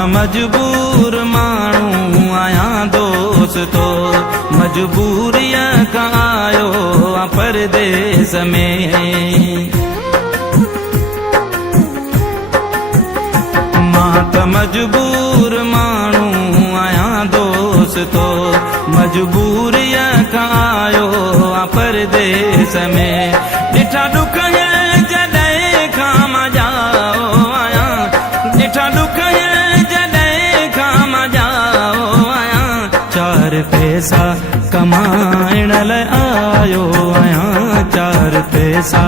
त मजबूर माण्हू आहियां दोस्तो, मजबूरीअ खां आयो आहियां परदेस में। मां त मजबूर माण्हू आहियां दोस्तो, मजबूरीअ खां आयो आहियां परदेस में। ॾिठा ॾुख जॾहिं खां मां जाओ आहियां, ॾिठा ॾुख जॾहिं खां मां जाओ आहियां, चार पैसा कमाइण लाइ आयो आहियां, चार पैसा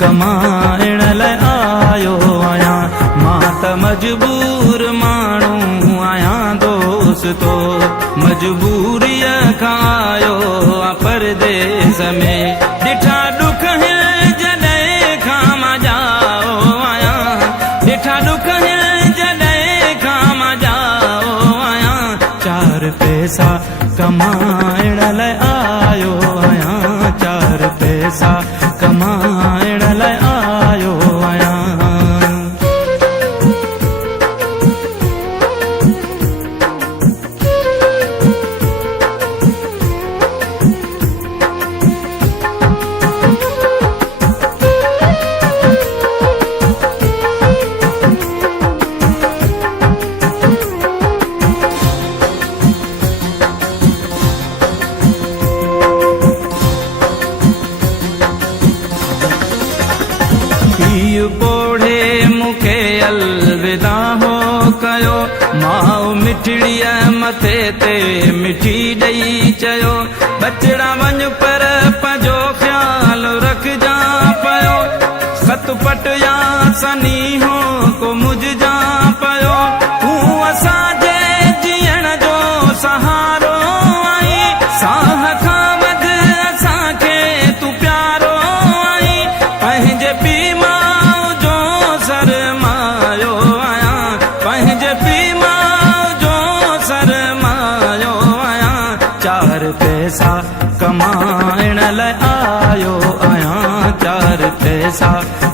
कमाइण लाइ आयो आहियां। मां त मजबूर माण्हू आहियां दोस्तो, मजबूरीअ खां आयो आहियां परदेस में। ॾिठा ॾुख जॾहिं खां मां जाओ आहियां, ॾिठा ॾुख जॾहिं खां मां जाओ आहियां, चार पैसा कमाइण लाइ आयो आहियां, चार पैसा कमाइण लाइ आयो आहियां। पोढ़े मूंखे अलविदा हो कयो, माउ मिठड़ीअ मथे ते मिठी ॾेई चयो, बचड़ा वञ पर पंहिंजो ख़्याल रखजा पियो, ख़त पट या सनी हो को मुझजा पियो, तूं असांजे जीअण जो सहारो आई, साह खां वध असांखे तूं प्यारो आई, पंहिंजे पीउ सरमायो आहियां, पंहिंजे पीउ माउ जो सरमायो आहियां, चार पैसा कमाइण लाइ आयो आहियां, चार पैसा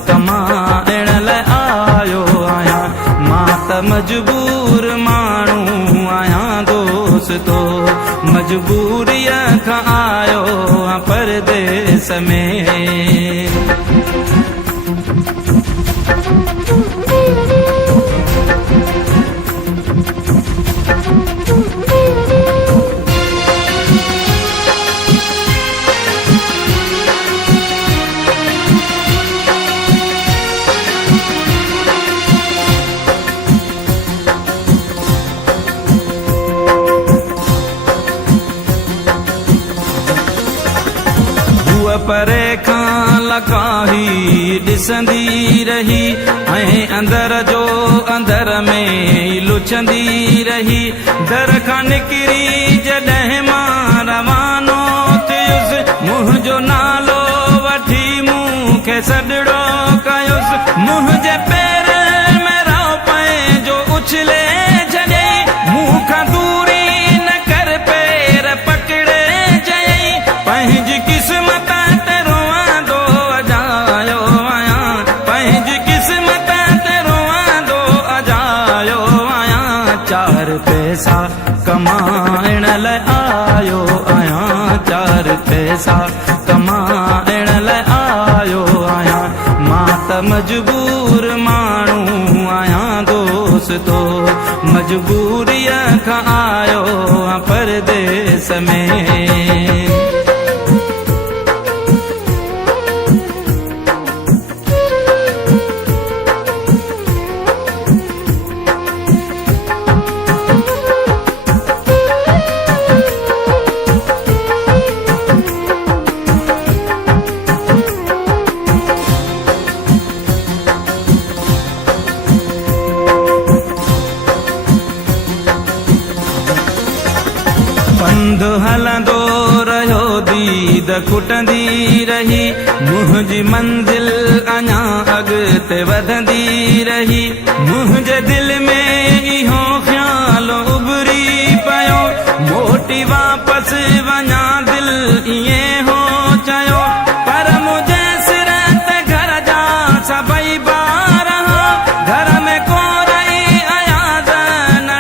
कमाइण लाइ आयो आहियां। मां त मजबूर माण्हू आहियां दोस्तो, मजबूरीअ खां आयो आहियां परदेस में। परे खां लकाही ॾिसंदी रही, ऐं अंदर जो अंदर में लुचंदी रही, दर खां निकिरी जॾहिं मां रवानो थियुसि, मुंहिंजो नालो वठी मूंखे सॾिड़ो कयुसि, मुंहिंजे पेर में रओ पंहिंजो उछले छॾे, मूंखां दूरी न कर पेर पकड़े चयई, पंहिंजी क़िस्मत चार पैसा कमाइण लाइ आयो आहियां, चार पैसा कमाइण लाइ आयो आहियां। मां त मजबूर माण्हू आहियां दोस्तो, मजबूरीअ खां आयो आहियां परदेस में। पंधु हलंदो रहियो दीद खुटंदी रही, मुंहिंजी मंज़िल अञा अॻिते वधंदी रही, मुंहिंजे दिलि में इहो ख़्याल उभरी पियो, मोटी वापसि वञा दिलि ईअं हो चयो, पर मुंहिंजे सिर ते घर जा सभई ॿार, घर में को रही अयाज़ न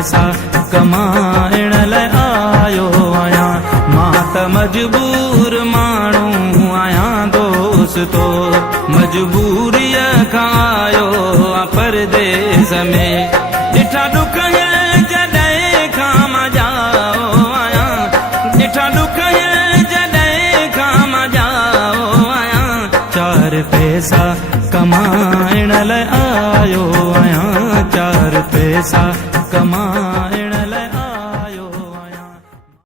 पैसा कमाइण लाइ आयो आहियां मां त मजबूर माण्हू आहियां दोस्तो मजबूरीअ खां आयो आ परदेस में ॾिठा ॾुख जॾहिं खां मां जाओ आहियां ॾिठा ॾुख जॾहिं खां मां जाओ आहियां चार पैसा कमाइण लाइ आयो आहियां चार पैसा